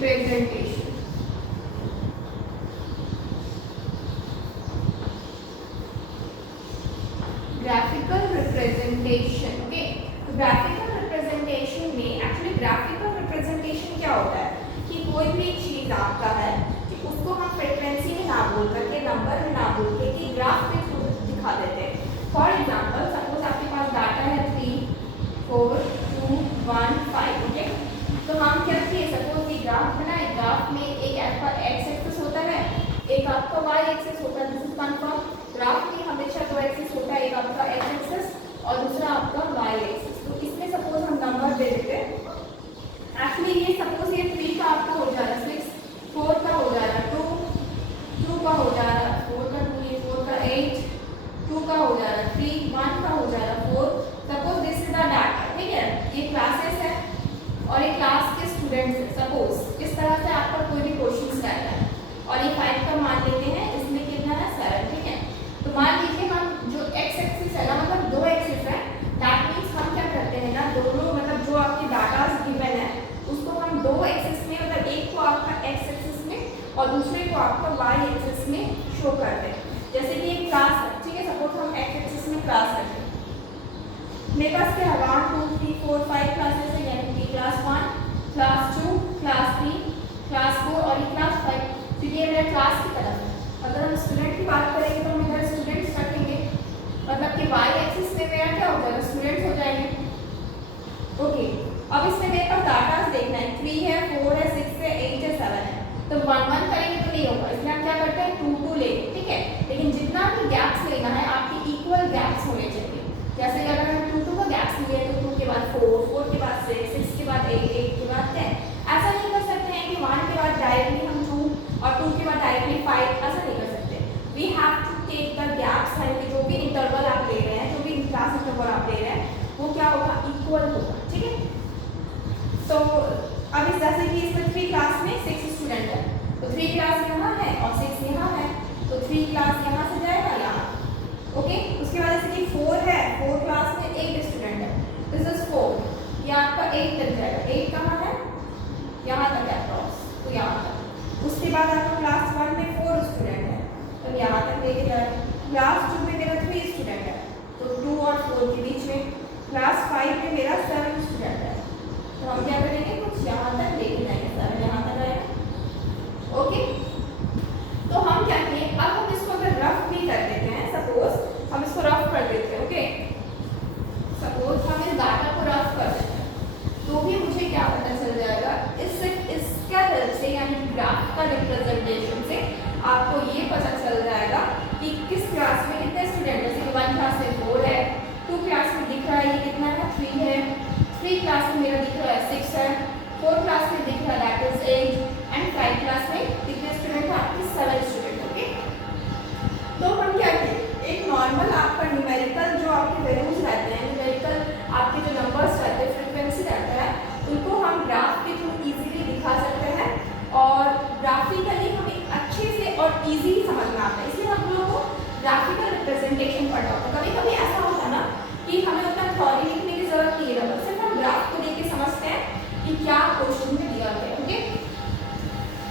Representation. Graphical representation, okay. तो graphical representation में actually graphical representation क्या होता है कि कोई भी चीज आपका है कि उसको हम फ्रीक्वेंसी में ना बोल करके, नंबर में ना बोल के कि ग्राफ के थ्रू दिखा देते हैं। फॉर एग्जांपल सपोज आपके पास डाटा है 3 4 2 1 5, ओके। तो हम क्या किए, सपोज ये ग्राफ बनाए, ग्राफ में एक आपका एक्स एक्सिस होता है, एक आपका वाई एक्सिस होता है। This is confirm. ग्राफ में हमेशा दो एक्सिस होता है, एक आपका एक्स एक्सिस और दूसरा आपका वाई एक्सिस। तो इसमें सपोज हम नंबर दे देते हैं। एक्चुअली ये सपोज ये 3 का आपका हो जा रहा है 6, 4 का हो जा रहा है 2, 2 का हो जा रहा है 4 का 2, 4 का 8, 2 का हो जा रहा है 3, 1 का हो जा रहा है 4। Suppose this is the data, ठीक है। ये क्लासेस है और ये क्लास के स्टूडेंट्स है। सपोज इस तरह से आपका कोई भी क्वेश्चन रहता है और ये 5 का मान लेते हैं, इसमें कितना है 7, ठीक है। तो मान लीजिए हम जो एक्स एक्सिस है ना, मतलब दो एक्सिस है, दैट मीन्स हम क्या करते हैं ना, दोनों मतलब जो आपके डाटा गिवन है उसको हम दो एक्सिस में, मतलब एक को आपका एक्स एक्सिस में और दूसरे को आपका वाई एक्सिस में शो करते हैं। जैसे कि एक क्लास है, ठीक है। सपोज हम एक्स एक्सिस में क्लास रखते हैं, मेरे पास क्या है 1 2 3 4 5 क्लासेस है, यानी कि क्लास 1, क्लास 2, क्लास 3, क्लास 4 और ये क्लास 5। तो ये मेरा क्लास की तरफ है। अगर हम स्टूडेंट की बात करेंगे तो हम इधर स्टूडेंट्स रखेंगे, मतलब कि वाई एक्सिस में मेरा क्या हो जाएगा, स्टूडेंट्स हो जाएंगे, ओके। अब इसमें मेरे पास डाटा देखना है, 3 है 4 है 6 है 8 है 7 है। तो 1 1 करेंगे तो नहीं होगा, इसलिए हम क्या करते हैं 2 2 ले, ठीक है। लेकिन जितना भी गैप्स लेना है आपके इक्वल गैप्स होने चाहिए। जैसे कि अगर हम 2 2 का गैप्स लिए तो 2 के बाद 4, 4 के बाद 6, 6 के बाद 8, 8 के बाद 10। ऐसा नहीं कर सकते हैं कि 1 के बाद डायरेक्टली हम 2 और 2 के बाद डायरेक्टली 5, ऐसा नहीं कर सकते। We have to take the gaps, यानी कि जो भी इंटरवल आप ले रहे हैं, जो भी क्लास इंटरवल आप ले रहे हैं वो क्या होगा, इक्वल होगा, ठीक है। तो अब इस जैसे कि इसमें 3 क्लास में 6 स्टूडेंट है, तो 3 क्लास यहाँ है और 6 यहाँ है, तो 3 क्लास यहाँ से जाएगा यहाँ, ओके। उसके बाद जैसे कि 4 है, 4 क्लास में 8 स्टूडेंट है, दिस इज 4, ये आपका 8 तक जाएगा। 8 कहाँ है, यहाँ तक है क्रॉस, तो यहाँ तक। उसके बाद आपका क्लास 1 में 4 स्टूडेंट है, तो यहाँ तक लेके जाएगा। क्लास 2 में मेरा 3 स्टूडेंट है, तो 2 और 4 के बीच में। क्लास 5 में मेरा 7 स्टूडेंट है, तो हम क्या करेंगे, कुछ यहाँ तक लेके जाएंगे, 7 यहाँ तक आएगा, ओके। तो हम क्या किए, अब हम इसको अगर रफ भी कर देते हैं, सपोज हम इसको रफ कर देते हैं, ओके। सपोज हम इस डाटा को रफ कर देते हैं, तो भी मुझे क्या पता चल जाएगा, इसका हेल्प से यानी ग्राफ का रिप्रेजेंटेशन से आपको ये पता चल जाएगा कि किस क्लास में कितने स्टूडेंट है। जैसे 1 क्लास में 4 है, 2 क्लास में दिख रहा है ये कितना है 3 है, 3 क्लास में मेरा दिख रहा है 6 है, 4 क्लास में दिख रहा है दैट इज 8 एंड 5 क्लास में कितने स्टूडेंट है आपके 7 स्टूडेंट, ओके। तो हम क्या किए, एक नॉर्मल आपका न्यूमेरिकल जो आपके वैल्यूज रहते हैं, न्यूमेरिकल आपके जो नंबर्स रहते हैं, फ्रीक्वेंसी रहता है, उनको हम ग्राफ के थ्रू इजीली दिखा सकते हैं और ग्राफिकली हमें अच्छे से और इजी समझ में आता है। इसलिए हम लोगों को ग्राफिकल रिप्रेजेंटेशन पढ़ना होता है। कभी कभी ऐसा होता है ना कि हमें उतना थ्योरी लिखने की जरूरत नहीं है, सिर्फ हम ग्राफ को देख के समझते हैं कि क्या क्वेश्चन में दिया गया है, ओके।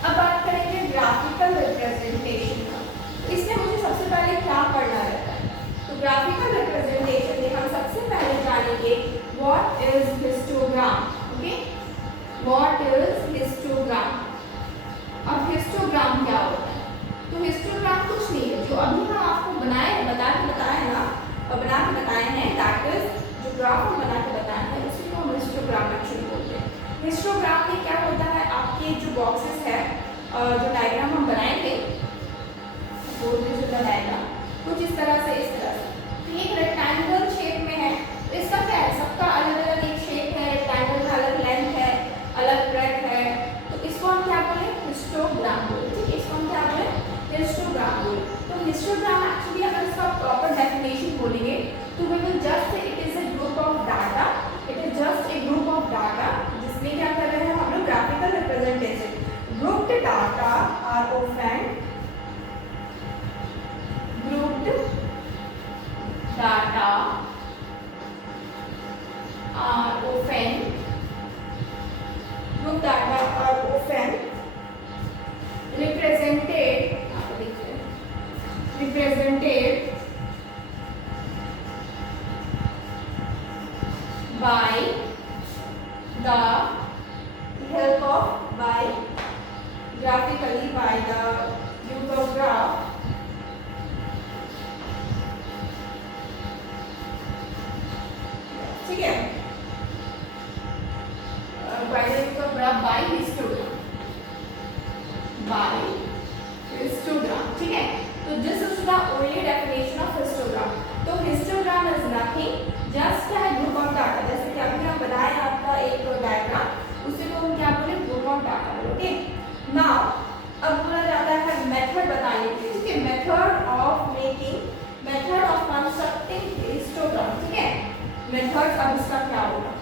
अब बात करेंगे ग्राफिकल रिप्रेजेंटेशन का। तो इसमें मुझे सबसे पहले क्या पढ़ना रहता है, तो ग्राफिकल रिप्रेजेंटेशन में हम सबसे पहले जानेंगे what is histogram, okay. What is histogram. अब हिस्टोग्राम क्या होता है, तो हिस्टोग्राम कुछ नहीं है, जो अभी हम आपको बताए हैं दैट इज जो ग्राफ हम बना के बताए हैं उसी को हम हिस्टोग्राम एक्चुअली बोलते हैं। हिस्टोग्राम में क्या होता है, आपके जो बॉक्सेस है, जो डायग्राम हम बनाएंगे वो डायग्राम कुछ इस तरह से, तो ये एक रेक्टेंगल शेप में है। तो इसका क्या है, सबका अलग अलग एक शेप है, रेक्टेंगल में अलग लेंथ है, अलग ब्रेड्थ है, तो इसको हम क्या बोले, हिस्टोग्राम बोले, ठीक है। इसको हम क्या बोले, हिस्टोग्राम बोले। तो हिस्टोग्राम एक्चुअली अगर इसका प्रॉपर डेफिनेशन बोलेंगे तो we will just say it is a group of data, it is just a group of data जिसमें क्या कर रहे हैं हम लोग graphical representation. Grouped data are often grouped data are often group data are often by graphically by the use of graph ठीक है by the use of graph by histogram ठीक है। तो this is the only definition of histogram. तो histogram is nothing just a group of data, जैसे कि अभी हम बनाए आपका एक डायग्राम, उसी को हम क्या बोले ग्रुप ऑफ डाटा बोले। ओके नाउ अब बोला जाता है मेथड बताने के लिए, ठीक है, method of making, method of constructing histogram, ठीक है। मेथड्स अब इसका क्या होगा,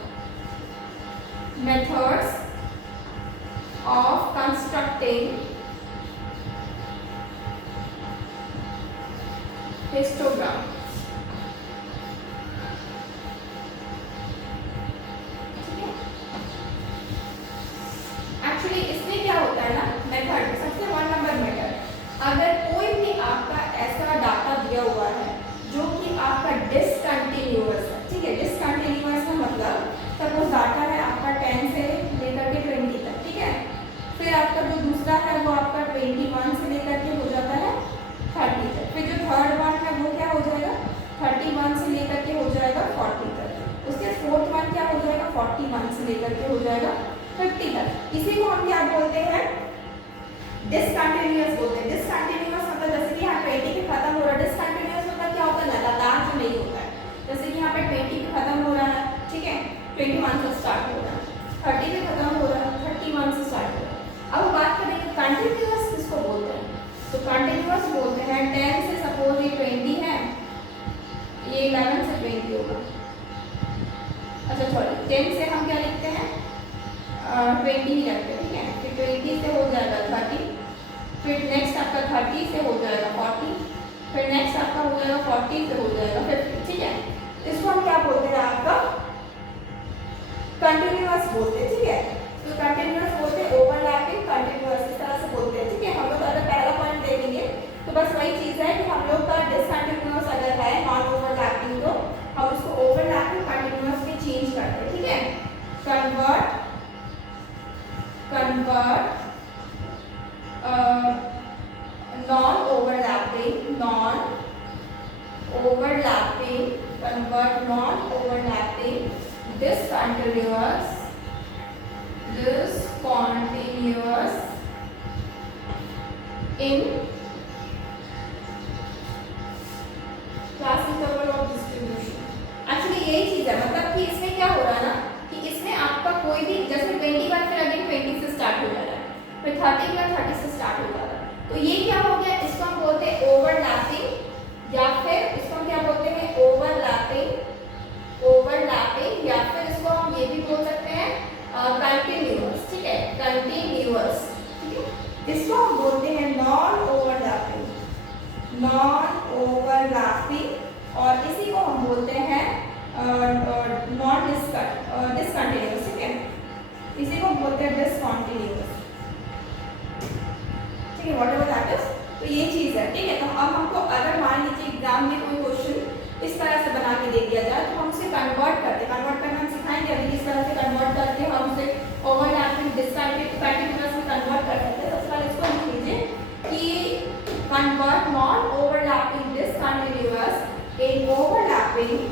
मेथड्स ऑफ कंस्ट्रक्टिंग हिस्टोग्राम, ठीक है। एक्चुअली इसमें क्या होता है ना, मेथड सबसे 1 नंबर मेथड, अगर कोई भी आपका ऐसा डाटा दिया हुआ है जो कि आपका डिसकंटिन्यूअस है, ठीक है। डिसकंटिन्यूअस का मतलब सपोज डाटा है आपका 10 से लेकर के 20 तक, ठीक है। फिर आपका जो दूसरा है वो आपका 21 से लेकर के हो जाता है 30 तक। फिर जो थर्ड वन है वो क्या हो जाएगा 31 से लेकर के हो जाएगा 40 तक। उसके फोर्थ वन क्या हो जाएगा 41 से लेकर के हो जाएगा 50 तक। इसी को हम क्या बोलते हैं डिसकंटिन्यूअस बोलते हैं। डिसकंटिन्यूअस मतलब जैसे कि यहाँ 20 पे खत्म हो रहा है, डिसकंटिन्यूअस मतलब क्या होता है लगातार जो नहीं होता है। जैसे कि यहाँ पे 20 पे खत्म हो रहा है, ठीक है, 21 से स्टार्ट हो रहा है, 30 पे खत्म हो रहा है, 31 से स्टार्ट हो रहा है। अब बात करेंगे कंटिन्यूअस किसको बोलते हैं, तो कंटिन्यूअस बोलते हैं 10 से सपोज ये 20 है, ये 11 से 20 होगा, अच्छा सॉरी 10 से हम क्या लिखते हैं 20 ही रखते हैं, ठीक है। फिर 20 से हो जाएगा 30, फिर नेक्स्ट आपका 30 से हो जाएगा 40, फिर नेक्स्ट आपका हो जाएगा 40 से हो जाएगा 50, ठीक है। इसको हम क्या बोलते हैं आपका कंटिन्यूअस बोलते हैं, ठीक है। तो कंटिन्यूअस बोलते हैं ओवरलैपिंग कंटिन्यूअस, इस तरह से बोलते हैं, ठीक है। हम लोग अगर पहला पॉइंट देखेंगे तो बस वही चीज़ है कि हम लोग का डिसकंटिन्यूअस अगर है नॉन ओवरलैपिंग तो हम उसको ओवरलैपिंग कंटिन्यूअस में चेंज करते हैं, ठीक है। Convert non overlapping convert non overlapping discontinuous in class interval of distribution। Actually यही चीज है, मतलब कि इसमें क्या हो रहा है ना कि इसमें आपका कोई भी जैसे 21 फिर अगेन 20 से स्टार्ट हो जा रहा है, फिर 30 फिर 30 से स्टार्ट हो जा रहा है, तो ये क्या हो गया, इसको हम बोलते हैं ओवरलैपिंग, या फिर इसको हम क्या बोलते हैं ओवरलैपिंग, या फिर इसको हम ये भी बोल सकते हैं कंटिन्यूअस, ठीक है, कंटिन्यूअस, ठीक है। इसको हम बोलते हैं नॉन ओवरलैपिंग और इसी को हम बोलते हैं नॉन डिसकंटिन्यूअस, ठीक है, इसी को बोलते हैं डिसकंटिन्यूअस, ठीक है, व्हाटएवर दैट इज। तो ये चीज है, ठीक है। तो अब हमको अगर मान लीजिए एग्जाम में कोई क्वेश्चन इस तरह से बना के दे दिया जाए तो हम उसे कन्वर्ट करते हैं, कन्वर्ट करना हम सिखाएंगे अभी किस तरह से कन्वर्ट करते हैं, हम उसे ओवरलैपिंग डिसकंटिन्यूअस में कन्वर्ट कर सकते हैं। सबसे पहले इसको लिख लीजिए कि कन्वर्ट नॉन ओवरलैपिंग डिसकंटिन्यूअस इन ओवरलैपिंग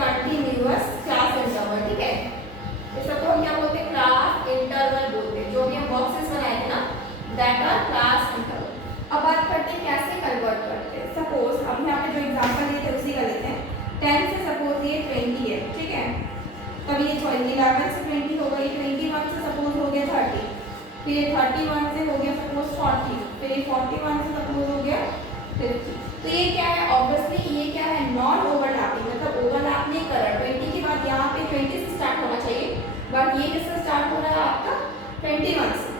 कंटिन्यूअस क्लास इंटरवल, ठीक है। इस सबको हम क्या बोलते हैं क्लास इंटरवल बोलते हैं, जो भी हम बॉक्सेस बनाए थे ना दैट आर क्लास इंटरवल। अब बात करते हैं कैसे कन्वर्ट करते हैं। सपोज हम यहाँ पे जो एग्जांपल लिए थे उसी का लेते हैं, 10 से सपोज ये 20 है, ठीक है, तब ये 11 से 20 होगा, ये 21 से सपोज हो गया 30, फिर ये 31 से हो गया सपोज 40, फिर ये 41 से सपोज हो गया 50। तो ये क्या है, ऑब्वियसली ये क्या है नॉन ओवरलैपिंग, मतलब ओवरलैप नहीं कर रहा। 20 के बाद यहाँ पे 20 से स्टार्ट होना चाहिए, बट ये किससे स्टार्ट हो रहा है आपका 21 से,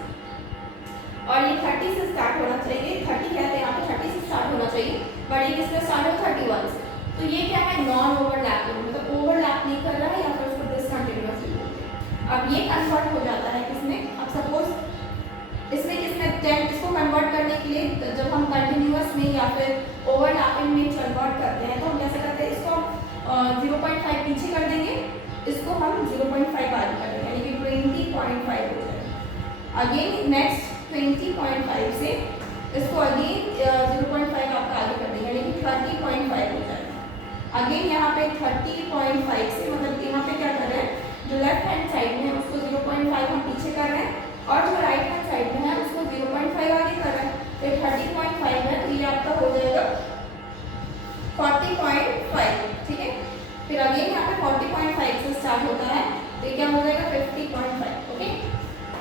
और ये 30 से स्टार्ट होना चाहिए, 30 कहते हैं यहाँ पे 30 से स्टार्ट होना चाहिए, बट ये किससे स्टार्ट हो 31 से। तो ये क्या है नॉन ओवरलैपिंग, मतलब ओवरलैप नहीं कर रहा है, या फिर उसको डिसकंटिन्यूअस बोलते हैं। अब ये कन्वर्ट हो जाता है किसमें, अब सपोज इसमें किसमें 10 इसको कन्वर्ट करने के लिए जब हम कंटिन्यूअस में कन्वर्ट करते हैं तो हम कैसे करते हैं, इसको हम 0.5 पीछे कर देंगे, इसको हम 0.5 आगे कर देंगे, यानी कि 20.5 हो जाएगा। अगेन नेक्स्ट 20.5 से इसको अगेन 0.5 आपका आगे कर देंगे, यानी कि 30.5 हो जाएगा। अगेन यहाँ पे 30.5 से मतलब यहाँ पे क्या कर रहे हैं, जो लेफ्ट हैंड साइड में है उसको 0.5 हम पीछे कर रहे हैं और जो राइट हैंड साइड में है उसको 0.5 आगे कर रहे हैं। तो 30.5 है तो ये आपका हो जाएगा 40.5, ठीक है। फिर अगेन यहाँ पे 40.5 से स्टार्ट होता है तो ये क्या हो जाएगा 50.5, ओके।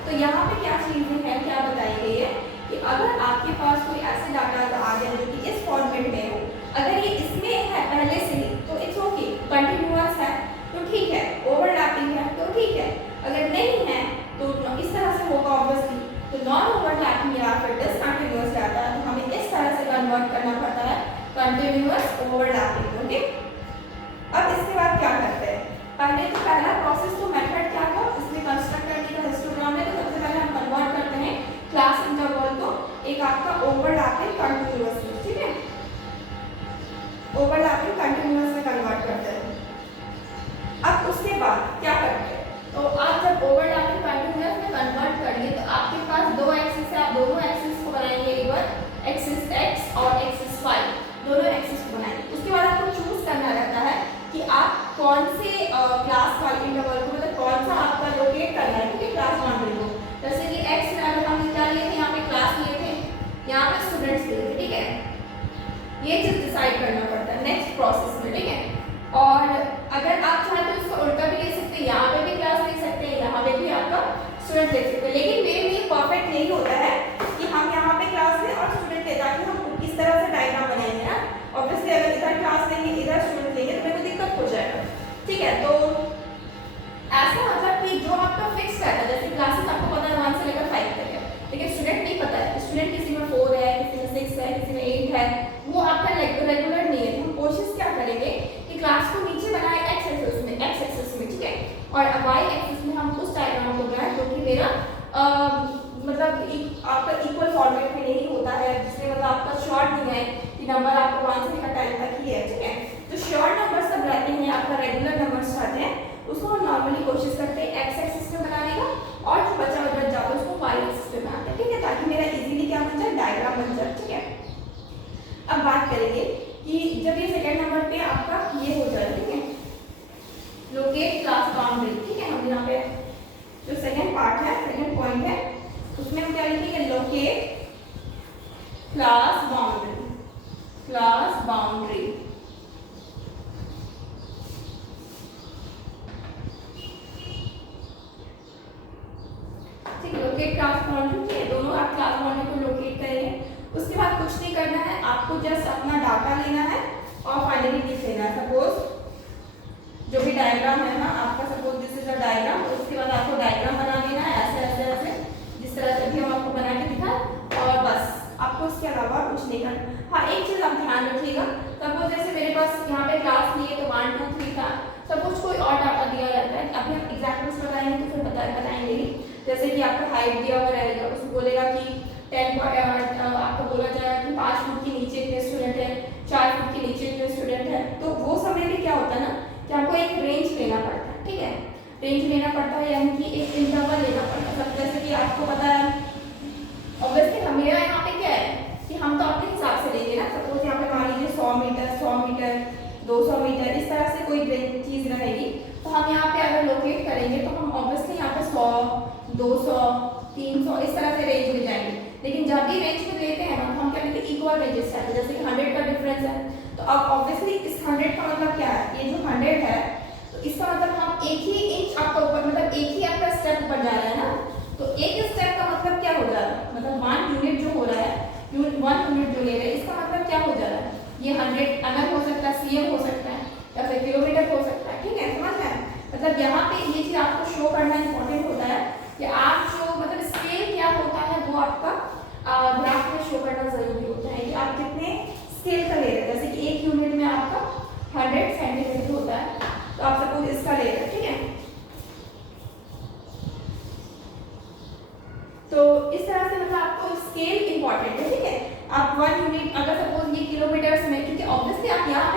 तो यहाँ पे क्या चीजें हैं, क्या बताई गई है कि अगर आपके पास कोई ऐसे डाटा आ गया जो कि इस फॉर्मेट में हो, अगर ये इसमें है पहले से ही तो इट्स ओके, कंटिन्यूअस है तो ठीक है, ओवरलैपिंग है तो ठीक है, अगर नहीं है तो इस तरह से होगा ऑब्वियसली। तो नॉन ओवरलैपिंग या फिर डिसकंटिन्यूअस डाटा तो हमें इस तरह से कन्वर्ट करना पड़ता है कंटिन्यूअस ओवरलैपिंग, ओके। अब इसके बाद क्या करते हैं, पहले तो पहला प्रोसेस तो मेथड क्या था इसमें कंस्ट्रक्ट करने का हिस्टोग्राम है, तो सबसे पहले हम कन्वर्ट करते हैं क्लास इंटरवल को एक आपका ओवरलैपिंग कंटिन्यूअस में, ठीक है, ओवरलैपिंग कंटिन्यूअस में कन्वर्ट करते हैं। अब उसके बाद क्या करते हैं, तो आप जब ओवरलैपिंग कंटिन्यूअस में कन्वर्ट करिए तो आपके पास दो एक्सिस है, आप दोनों एक्सिस को बनाएंगे, एक बार एक्सिस x और एक्सिस y, दोनों एक्सिस को बनाएंगे। उसके बाद आपको चूज करना रहता है कि आप कौन से क्लास वाले इंटरवल को मतलब कौन सा आपका लोकेट करना है, ठीक है, क्लास बाउंड्री को। जैसे कि x में अगर हम क्या लिए थे, यहाँ पे क्लास लिए थे, यहाँ पे स्टूडेंट्स लिए थे, ठीक है, ये चीज डिसाइड करना पड़ता है नेक्स्ट प्रोसेस में, ठीक है। और अगर आप चाहें तो इसको उल्टा भी ले सकते हैं, यहाँ पे भी क्लास ले सकते हैं, यहाँ पे भी आपका स्टूडेंट ले सकते हैं, लेकिन मेरे लिए परफेक्ट यही होता है कि हम यहाँ पे क्लास लें और स्टूडेंट ले, ताकि हम इस तरह से डायग्राम बनाएंगे ना। ऑब्वियसली अगर इधर क्लास लेंगे इधर स्टूडेंट लेंगे तो मेरे को दिक्कत हो जाएगा, ठीक है। तो ऐसा मतलब कि जो आपका फिक्स रहता है, जैसे क्लासेस आपको पता है 1 से लेकर 5 तक है, लेकिन स्टूडेंट नहीं पता है, स्टूडेंट किसी में 4 है, किसी में 6 है, किसी में 8 है, वो आपका रेगुलर नहीं है। तो हम कोशिश क्या करेंगे कि क्लास को नीचे बनाए x एक्सिस में, ठीक है, और y एक्सिस में हम उस डायग्राम को बनाए जो कि मेरा मतलब आपका इक्वल फॉर्मेट में नहीं होता है, जिसमें मतलब आपका शॉर्ट नहीं है कि नंबर आपको 1 से लेकर 10 तक ही है, ठीक है। जो शॉर्ट नंबर सब रहते हैं, आपका रेगुलर नंबर्स रहते हैं, उसको हम नॉर्मली कोशिश करते हैं x एक्सिस में बनाने का, और जो बचा जाता है उसको y एक्सिस में बनाते हैं, ठीक है, ताकि मेरा इजीली क्या बन जाए, डायग्राम बन जाए, ठीक है। अब बात करेंगे कि जब ये सेकंड नंबर पे आपका ये हो जाए, ठीक है, लोकेट क्लास बाउंड्री, ठीक है, हम यहाँ पे जो सेकंड पार्ट है, सेकंड पॉइंट है, उसमें हम क्या लिखेंगे, locate class boundary, class boundary, ठीक है, लोकेट क्लास बाउंड्री, है दोनों आप क्लास बाउंड्री को लोकेट करेंगे। उसके बाद कुछ नहीं करना है, आपको जस्ट अपना डाटा लेना है और फाइनली लिख लेना है। सपोज जो भी डायग्राम है ना आपका, suppose this is a diagram, तो उसके बाद आपको डायग्राम बना देना है ऐसे ऐसे ऐसे, जिस तरह से भी हम आपको बना के दिखा, और बस आपको उसके अलावा कुछ नहीं करना। हाँ, एक चीज आप ध्यान रखिएगा, सपोज जैसे मेरे पास यहाँ पे क्लास लिए तो 1 2 3 था, सपोज कोई और डाटा दिया रहता है, अभी हम एग्जाम्पल्स बताएंगे तो फिर बताएंगे ही। जैसे कि आपका हाइट दिया हुआ रहेगा, उसको बोलेगा कि 10 आपको बोला जाएगा कि 5 फुट के नीचे इतने स्टूडेंट है, 4 फुट के नीचे इतने स्टूडेंट है, तो वो समय में क्या होता है ना कि हमको एक रेंज लेना पड़ता है, ठीक है, रेंज लेना पड़ता है, यानी कि एक इंटरवल लेना पड़ता है। जैसे कि आपको पता है ऑब्वियसली हमें यहाँ पे क्या है कि हम तो अपने हिसाब से लेंगे ना, सपोज यहाँ पे मान लीजिए 100 मीटर 200 मीटर इस तरह से कोई चीज रहेगी, तो हम यहाँ पे अगर लोकेट करेंगे तो हम ऑब्वियसली यहाँ पे 100 200 300 इस तरह से रेंज में जाएंगे। लेकिन जब भी रेंज में लेते हैं ना तो हम क्या कहते हैं, इक्वल रेंजेस रहते हैं, जैसे कि 100 का डिफरेंस है, तो अब ऑब्वियसली इस 100 का मतलब क्या है, ये जो 100 है तो इसका मतलब हम एक ही इंच आपका ऊपर, मतलब एक ही आपका स्टेप ऊपर जा रहा है ना, तो एक स्टेप का मतलब क्या हो जा रहा है, मतलब 1 यूनिट जो हो रहा है, 1 यूनिट जो ले रहे हैं, इसका मतलब क्या हो जा रहा है, ये 100 अगर हो सकता है cm हो सकता है या फिर किलोमीटर हो सकता है, ठीक है, समझ में। मतलब यहाँ पे ये चीज आपको शो करना इंपॉर्टेंट होता है कि आप जो मतलब स्केल क्या होता है वो आपका ग्राफ में शो करना जरूरी होता है कि आप कितने स्केल का ले रहे हैं। जैसे कि 1 यूनिट में आपका 100 सेंटीमीटर होता है, तो आप सपोज इसका ले रहे हैं, ठीक है, तो इस तरह से मतलब आपको स्केल इंपॉर्टेंट है, ठीक है। आप 1 यूनिट अगर सपोज ये किलोमीटर्स में, क्योंकि ऑब्वियसली आप यहाँ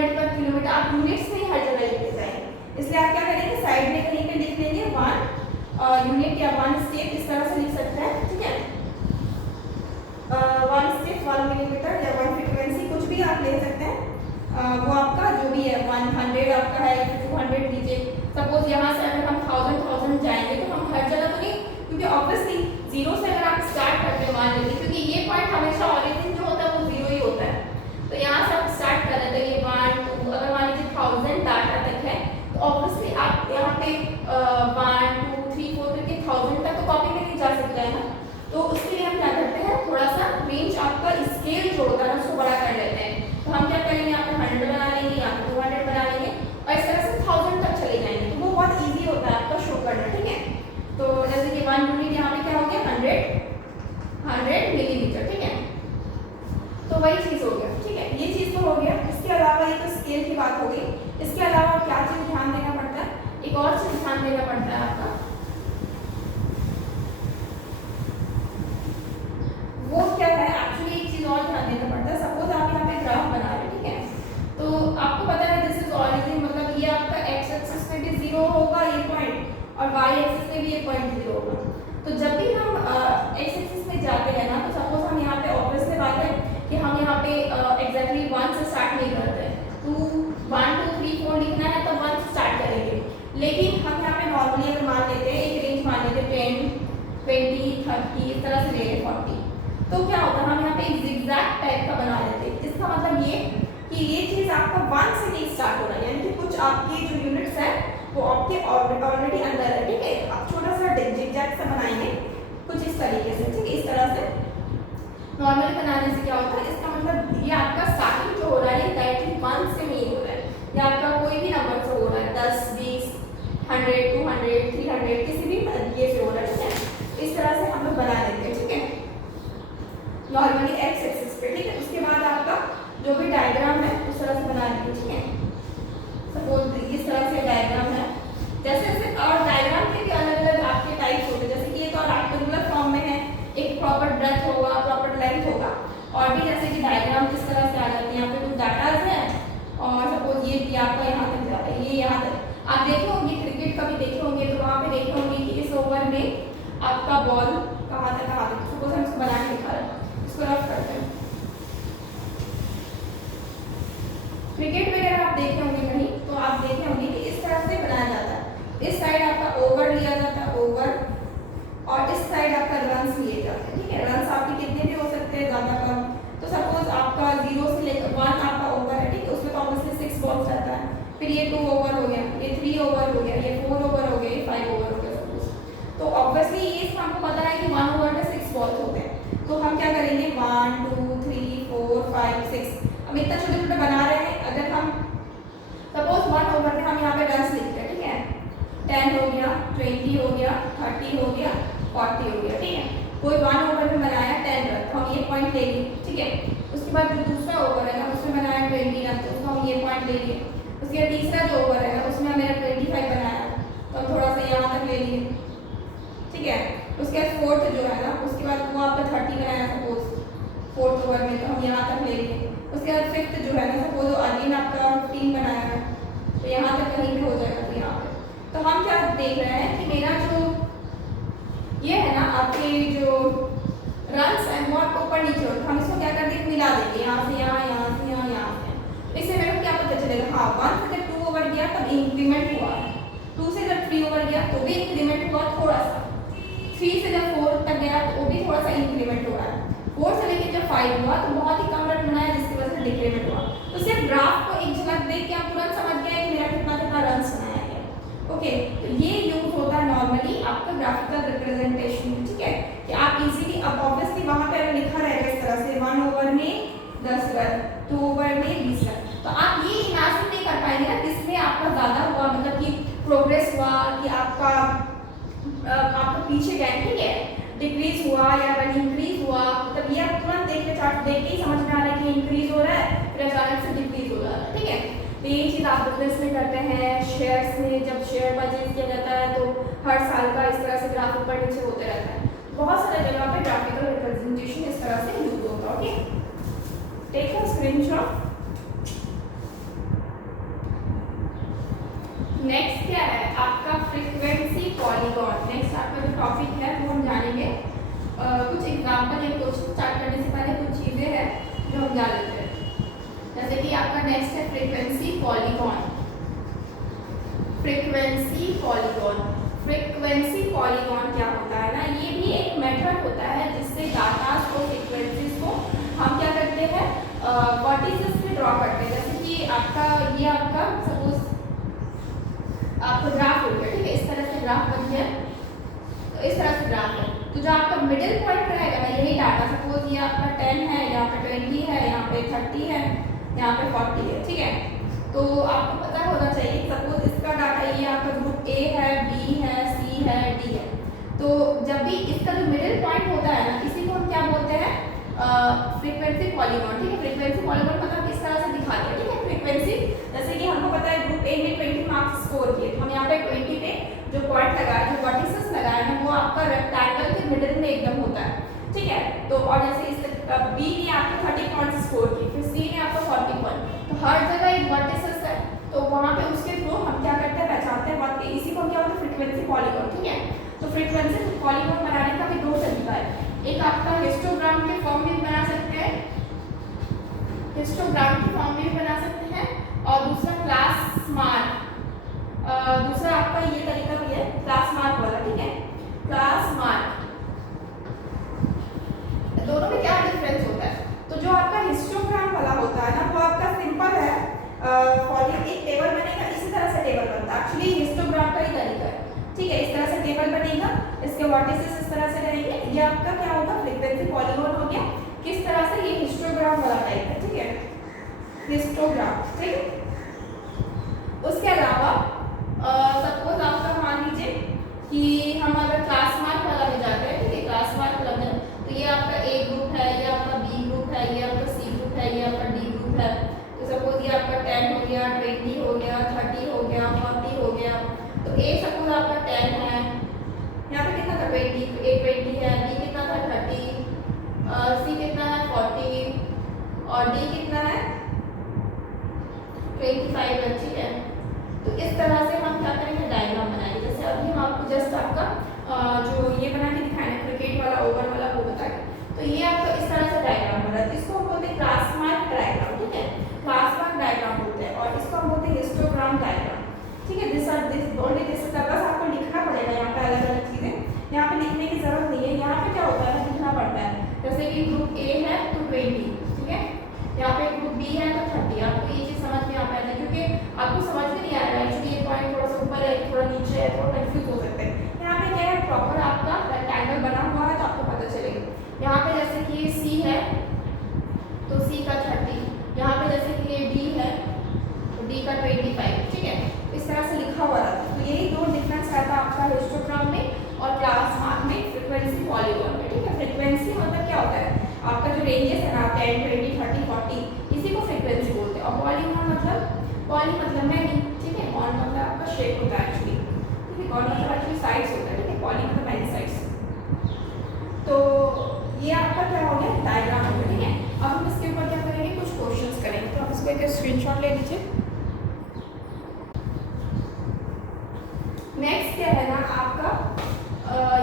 200 पर किलोमीटर, आप यूनिट्स में हर जगह लिखते जाएंगे, इसलिए आप क्या करेंगे साइड में कहीं पे लिख लेंगे 1 यूनिट या 1 स्टेप, इस तरह से लिख सकते हैं, ठीक है। 1 स्टेप 1 मिलीमीटर या 1 फ्रीक्वेंसी कुछ भी आप ले सकते हैं, वो आपका जो भी है 100 आपका है, 200 लीजिए। सपोज यहाँ से अगर हम 1000 जाएंगे तो हम हर जगह तो नहीं, क्योंकि ऑब्वियसली जीरो से अगर आप स्टार्ट करते हैं मान लीजिए, क्योंकि ये पॉइंट हमेशा ओरिजिन जो होता है वो जीरो ही होता है, तो यहाँ से आप स्टार्ट कर रहे थे ये 1 2, अगर मान लीजिए 1000 डाटा तक है तो ऑब्वियसली आप यहाँ पे 1 2 3 4 करके 1000 तक तो कॉपी में नहीं जा सकता है ना, तो उसके लिए हम क्या करते हैं थोड़ा सा रेंज आपका स्केल जो होता है उसको बड़ा कर लेते हैं। तो हम क्या करेंगे यहाँ पे 100 बना लेंगे, यहाँ पे 200 बना लेंगे और इस तरह से 1000 तक चले जाएंगे, तो वो बहुत ईजी होता है आपका शो करना, ठीक है। तो जैसे कि 1 यूनिट यहाँ पे क्या हो गया 100 मिलीमीटर, ठीक है, तो वही चीज़ हो गया, ठीक है, ये चीज़ तो हो गया। इसके अलावा ये तो स्केल की बात हो गई, इसके अलावा क्या चीज़ ध्यान देना पड़ता है, एक और चीज़ ध्यान देना पड़ता है आपका, वो क्या है एक्चुअली एक चीज़ और ध्यान देना पड़ता है। सपोज आप यहाँ पे ग्राफ बना रहे हैं, ठीक है, तो आपको पता है दिस इज ऑरिजिन, मतलब ये आपका एक्स एक्सिस पे भी जीरो होगा ये पॉइंट और वाई एक्सिस पे भी ये पॉइंट जीरो होगा। तो जब भी हम एक्स एक्सिस में जाते हैं ना, तो सपोज हम यहाँ पे ऑब्वियसली बात है कि हम यहाँ पे एग्जैक्टली 1 से स्टार्ट नहीं करते हैं, 2 1 2 3 4 लिखना है तो 1 से स्टार्ट करेंगे, लेकिन हम यहाँ पे नॉर्मली अगर मान लेते हैं एक रेंज मान लेते हैं 10 20 30 इस तरह से ले लें 40, तो क्या होता है हम यहाँ पे एक zigzag टाइप का बना लेते हैं। इसका मतलब ये कि ये चीज़ आपका 1 से नहीं स्टार्ट हो रहा है, यानी कि कुछ आपके जो यूनिट्स हैं वो आपके ऑलरेडी अंदर है, ठीक है। आप छोटा सा zigzag सा बनाएंगे कुछ इस तरीके से, ठीक है, इस तरह से नॉर्मली बनाने से क्या होता है, इसका मतलब ये आपका स्टार्टिंग जो हो रहा है डायरेक्टली 1 से नहीं हो रहा है, या आपका कोई भी नंबर से हो रहा है, 10 20 100 200 300 किसी भी ये से हो रहा है, ठीक है। इस तरह से हम लोग बना लेते हैं, ठीक है, नॉर्मली एक्स एक्सिस पे, ठीक है। उसके बाद आपका जो भी डायग्राम है उस तरह से बना लीजिए, ठीक है। सपोज इस तरह से डायग्राम है, जैसे जैसे और डायग्राम के भी अलग अलग आपके टाइप्स होते हैं, जैसे कि ये तो रेक्टेंगुलर फॉर्म में है, एक प्रॉपर ब्रेथ होगा प्रॉपर लेंथ होगा, और भी जैसे कि डायग्राम किस तरह से आ जाते हैं, यहाँ पे कुछ डाटाज है और सपोज ये भी आपका यहाँ तक जा रहा है, ये यहाँ तक आप देखे होंगे क्रिकेट का भी देखे होंगे, तो वहाँ पे देखे होंगे कि इस ओवर में आपका बॉल कहाँ तक, सपोज हम इसको बना के दिखा रहे हैं, इसको रफ करते हैं। क्रिकेट वगैरह आप देखे होंगे कहीं, तो आप देखे होंगे कि इस तरह से बनाया जाता है, इस साइड आपका ओवर लिया जाता है ओवर, और इस साइड आपका रन्स लिए जाते हैं, ठीक है। रन्स आपके कितने भी हो सकते हैं, ज़्यादा कम, तो सपोज आपका 0 से लेकर 1 आपका ओवर है, ठीक है, उसमें तो ऑब्वियसली 6 बॉल्स रहता है, फिर ये 2 ओवर हो गया, ये 3 ओवर हो गया, ये 4 ओवर हो गया, ये 5 ओवर हो गया सपोज, तो ऑब्वियसली ये हमको पता है कि 1 ओवर में 6 बॉल्स होते हैं, तो हम क्या करेंगे 1 2 3 4 5 6, अब इतना छोटे छोटे बना रहे हैं, अगर हम सपोज 1 ओवर में हम यहाँ पे रन्स लिखते हैं, ठीक है, 10 हो गया 20 हो गया 30 हो गया 40 हो गया, ठीक है। कोई 1 ओवर में बनाया 10 रन, तो हम ये पॉइंट ले लिए, ठीक है। उसके बाद जो दूसरा ओवर है ना उसमें बनाया 20 रन, तो उसको हम ये पॉइंट ले लिए। उसके बाद तीसरा जो ओवर है ना उसमें मेरा 25 बनाया, तो हम थोड़ा सा यहाँ तक ले लिए, ठीक है। उसके बाद फोर्थ जो है ना उसके बाद वो आपका 30 बनाया सपोज फोर्थ ओवर में, तो हम यहाँ तक ले लिए। उसके बाद फिफ्थ जो है ना सपोज अगेन आपका 15 बनाया है, तो यहाँ तक कहीं भी हो जाएगा, तो यहाँ पे तो हम क्या देख रहे हैं कि मेरा जो ये है ना आपके जो रन्स है वो आपको ऊपर नीचे होते, हम इसको क्या कर देंगे मिला देंगे, यहाँ से यहाँ यहाँ से यहाँ यहाँ से, इससे मेरे को क्या पता चलेगा, हाँ 1 से जब 2 ओवर गया तब इंक्रीमेंट हुआ है, 2 से जब 3 ओवर गया तो भी इंक्रीमेंट हुआ थोड़ा सा, 3 से जब 4 तक गया तो वो भी थोड़ा सा इंक्रीमेंट हो रहा है, 4 से लेकर जब 5 हुआ तो बहुत ही कम रन बनाया जिसकी वजह से डिक्रीमेंट हुआ। तो सिर्फ ग्राफ को एक झलक देख के आप तुरंत समझ गए कि मेरा कितना कितना रन बनाया गया, ओके। तो ये यूज होता है नॉर्मली आपका ग्राफिकल रिप्रेजेंटेशन, ठीक है, कि आप इजीली, अब ऑब्वियसली वहाँ पे अगर लिखा रहेगा इस तरह से 1 ओवर में 10 रन 2 ओवर में 20 रन, तो आप ये इमेजिन नहीं कर पाएंगे ना किसमें आपका ज़्यादा हुआ, मतलब कि प्रोग्रेस हुआ कि आपका पीछे गए, ठीक है, डिक्रीज हुआ या रन इंक्रीज हुआ, मतलब ये आप तुरंत देख के चार्ट देख के ही समझ में आ रहा है कि इंक्रीज हो रहा है फिर अचानक से डिक्रीज हो रहा है, ठीक है। तो ये चीज़ आप बिजनेस में करते हैं, शेयर्स में जब शेयर परचेज किया जाता है तो हर साल का इस तरह से ग्राफ ऊपर नीचे होते रहता है, बहुत सारे जगह पे ग्राफिकल रिप्रेजेंटेशन इस तरह से यूज होगा, ओके। Take a screenshot. समझा देते हैं। जैसे कि आपका नेक्स्ट है frequency polygon. Frequency polygon, frequency polygon क्या होता है ना, ये भी एक मेथड होता है जिससे डाटा को, फ्रीक्वेंसीज को हम क्या करते हैं, वर्टिसेस में ड्रॉ करते हैं। जैसे कि आपका ये आपका सपोज आपका ग्राफ हो गया, ठीक है, इस तरह से ग्राफ बन गया, तो इस तरह से ग्राफ है, तो जो आपका मिडिल पॉइंट रहेगा ना, यही डाटा, सपोज ये आपका 10 है, यहाँ पे 20 है, यहाँ पे 30 है, यहाँ पे 40 है, ठीक है। तो आपको पता होना चाहिए, सपोज इसका डाटा ये आपका ग्रुप ए है, बी है, सी है, डी है। तो जब भी इसका जो मिडिल पॉइंट होता है ना, इसी को हम क्या बोलते हैं, फ्रीक्वेंसी पॉलीगॉन, ठीक है। फ्रीक्वेंसी पॉलीगॉन मतलब इस तरह से दिखाते हैं, ठीक है। फ्रीक्वेंसी जैसे कि हमको पता है ग्रुप ए ने 20 मार्क्स स्कोर किए, तो हम यहाँ पे 20 पे जो पॉइंट लगाए, जो वर्टिसेस लगाए हैं, वो आपका रेक्टेंगल के मिडिल में एकदम होता है, ठीक है। तो और जैसे इस बी ने आपको 30 पॉइंट स्कोर किए, फिर सी ने आपको 40 पॉइंट, तो हर जगह एक वर्टिसेस है, तो वहाँ पे उसके थ्रू हम क्या करते हैं, पहचानते हैं, इसी को क्या होता है, फ्रीक्वेंसी पॉलीगॉन, ठीक है। तो फ्रीक्वेंसी पॉलीगॉन बनाने का भी दो तरीका है, एक आपका हिस्टोग्राम के फॉर्म में बना सकते हैं, हिस्टोग्राम के फॉर्म में बना सकते हैं, और दूसरा क्लास मार्क, दूसरा आपका ये तरीका भी है क्लास मार्क वाला, ठीक है। क्लास मार्क, दोनों में क्या डिफरेंस होता है, तो जो आपका हिस्टोग्राम वाला होता है ना, वो आपका सिंपल है, एक टेबल बनेगा, इसी तरह से टेबल बनता है, एक्चुअली हिस्टोग्राम का ही तरीका है, ठीक है। इस तरह से टेबल बनेगा, इसके वर्टिसेस इस तरह से रहेंगे, ये आपका क्या होगा, फ्रीक्वेंसी पॉलीगॉन हो गया। किस तरह से, ये हिस्टोग्राम वाला टाइप है, ठीक है, हिस्टोग्राम, ठीक है। उसके अलावा सपोज आपका मान लीजिए कि हम अगर क्लास मार्क वाला में जाते हैं, ठीक है, क्लास मार्क वाला में, तो ये आपका ए ग्रुप है, ये आपका बी ग्रुप है, ये आपका सी ग्रुप है, ये आपका डी ग्रुप है। तो सपोज ये आपका 10 हो गया, 20 हो गया, 30 हो गया, 40 हो गया। तो ए सपोज आपका 10 है, यहाँ पे कितना था, 20, ए 20 है, बी कितना था, 30, सी कितना है, 40, और डी कितना है, 25 है, ठीक है। तो इस तरह से हम क्या करेंगे, डायग्राम बनाएंगे। जैसे अभी हम आपको जस्ट आपका जो ये बना के दिखाया ना, क्रिकेट वाला, ओवर वाला, वो बताएं, तो ये आपका इस तरह से डायग्राम बना है, इसको हम बोलते हैं क्लास मार्क डायग्राम, ठीक है, क्लास मार्क डायग्राम बोलते हैं, और इसको हम बोलते हैं हिस्टोग्राम डायग्राम, ठीक है। दिस ओनली दिस, बस आपको लिखना पड़ेगा यहाँ पे अलग अलग चीजें, यहाँ पे लिखने की जरूरत नहीं है, यहाँ पे क्या होता है, लिखना पड़ता है। जैसे कि ग्रुप ए है तो 20, ठीक है, यहाँ पे ग्रुप बी है तो 30, आपको ये चीज समझ में आ पाएगी, क्योंकि आपको समझ में नहीं आएगा एक्चुअली ये पॉइंट थोड़ा सा ऊपर है, थोड़ा नीचे है, थोड़ा कंफ्यूज हो सकते हैं। यहाँ पे क्या है, प्रॉपर आपका रेक्टेंगल बना हुआ है, तो आपको पता चलेगा। यहाँ पे जैसे कि ये सी है तो सी का 30, यहाँ पे जैसे कि ये डी है तो डी का 25, ठीक है, इस तरह से लिखा हुआ रहता है। तो यही दो डिफरेंस रहता है आपका हिस्टोग्राम में और क्लास मार्क में, फ्रीक्वेंसी पॉलीगॉन में, ठीक है। फ्रीक्वेंसी मतलब क्या होता है, आपका जो रेंजेस है ना, 10, 20, 30, 40, इसी को फ्रीक्वेंसी बोलते हैं। और पॉलीगॉन मतलब, पॉली मतलब मैनी, ठीक है, कॉन मतलब आपका शेप होता है एक्चुअली, ठीक है, कॉन मतलब एक्चुअली साइड्स होता है, ठीक है, पॉली मतलब मैनी साइड्स। तो ये आपका क्या हो गया, डायग्राम हो गया, ठीक है। अब हम इसके ऊपर क्या करेंगे, कुछ क्वेश्चंस करेंगे, तो आप इसको एक स्क्रीनशॉट ले लीजिए। नेक्स्ट क्या है ना आपका,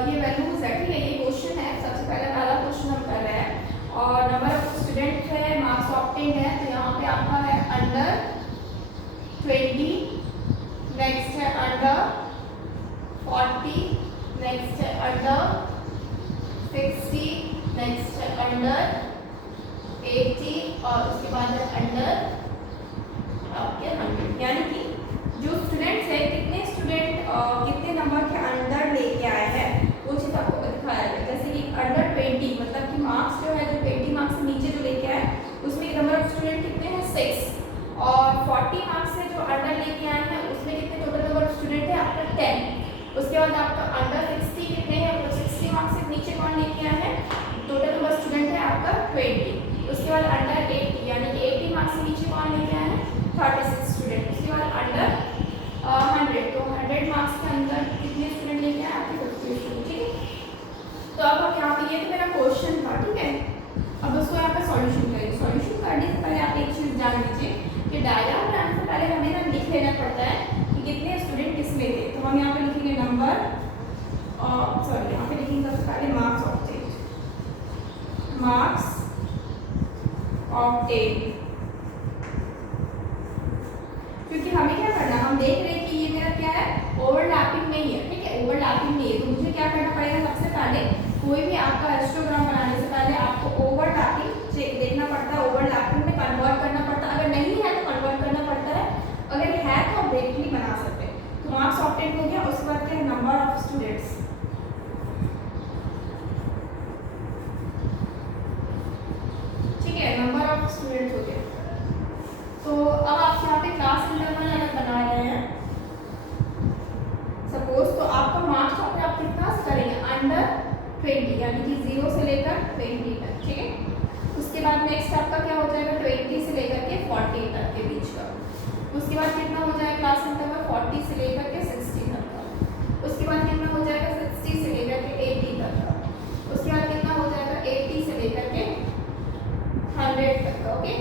ये वैल्यूज है, ठीक है, ये क्वेश्चन है, सबसे पहला क्वेश्चन हम कर रहे हैं, और नंबर ऑफ स्टूडेंट है, मार्क्स ऑब्टेन्ड है, तो यहाँ पे आपका है अंडर 20, नेक्स्ट है अंडर 40, नेक्स्ट है अंडर 60, नेक्स्ट है अंडर 80, और उसके बाद है अंडर आपके 100। यानी कि जो स्टूडेंट्स है, कितने स्टूडेंट कितने नंबर के अंडर लेके आए हैं, वो चीज़ आपको दिखाया गया। जैसे कि अंडर 20 मतलब कि मार्क्स जो है, जो 20 मार्क्स से नीचे जो लेके आए, उसमें नंबर ऑफ स्टूडेंट कितने हैं, 6, और 40 मार्क्स से जो अंडर लेके आए हैं, उसमें कितने टोटल नंबर ऑफ स्टूडेंट है आपका 10। उसके बाद आपका अंडर 60 कितने हैं, मतलब 60 मार्क्स से नीचे कौन लेके आए हैं, टोटल नंबर स्टूडेंट है आपका 20। उसके बाद अंडर 80 यानी कि 80 मार्क्स से नीचे कौन लेके आए हैं, 36 स्टूडेंट। उसके बाद अंडर 100, तो 100 मार्क्स के अंदर कितने स्टूडेंट लेके आए, आपके 50 स्टूडेंट, ठीक है। तो अब यहाँ पे ये तो मेरा क्वेश्चन था, ठीक है। अब उसको यहाँ पे सॉल्यूशन करेंगे। सॉल्यूशन करने से पहले आप एक चीज़ जान लीजिए कि डायग्राम बनाने से पहले हमें ना लिख लेना पड़ता है कि कितने स्टूडेंट किसमें थे। तो हम यहाँ पे लिखेंगे नंबर, सॉरी यहाँ पे लिखेंगे सबसे पहले मार्क्स ऑब्टेन्ड, मार्क्स ऑक्टेन। क्योंकि हमें क्या करना, हम देख रहे हैं कि ये मेरा क्या है, ओवरलैपिंग नहीं है, ठीक है, ओवरलैपिंग नहीं है, तो मुझे क्या करना पड़ेगा, सबसे पहले कोई भी आपका हिस्टोग्राम बनाने से पहले आपको ओवरलैपिंग देखना पड़ता है, ओवरलैपिंग में कन्वर्ट करना पड़ता है, अगर नहीं है तो कन्वर्ट करना पड़ता है, अगर है तो आप डायरेक्टली बना सकते हैं। तो मार्क्स ऑब्टेन हो गया, उसके बाद क्या, नंबर ऑफ स्टूडेंट्स, ठीक है, नंबर ऑफ स्टूडेंट्स हो गया। तो अब आप यहाँ पे क्लास इंटरवल अगर बना रहे हैं सपोज, तो आपका मार्क्स ऑफ आप कितना करेंगे, अंडर 20, यानी कि 0 से लेकर 20 तक, ठीक है। उसके बाद नेक्स्ट आपका क्या हो जाएगा, 20 से लेकर के 40 तक के बीच का। उसके बाद कितना हो जाएगा क्लास इंटरवल, 40 से लेकर के 60 तक का। उसके बाद कितना हो जाएगा, 60 से लेकर के 80 तक का। उसके बाद कितना हो जाएगा, 80 से लेकर के 100 तक का, ओके।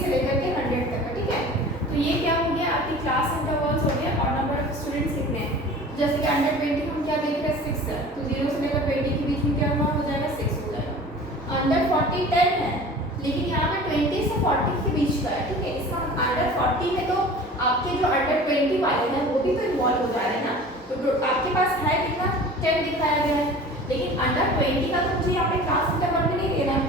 से लेकर के 100 तक का, ठीक है। तो ये क्या हो गया, आपकी क्लास इंटरवल्स हो गया, और नंबर ऑफ स्टूडेंट्स कितने हैं, जैसे कि अंडर 20 हम क्या देख रहे हैं, 6 है, तो 0 से लेकर 20 के बीच में क्या हुआ, हो जाएगा 6 हो जाएगा। अंडर 40 10 है, लेकिन यहाँ पे 20 से 40 के बीच का है, ठीक है। इसका अंडर 40 में तो आपके जो अंडर 20 वाले हैं वो भी तो इन्वॉल्व हो जा रहे हैं ना, तो आपके पास है कितना, 10 दिखाया गया है, लेकिन अंडर 20 का तो मुझे यहाँ पे क्लास इंटरवल में नहीं देना है।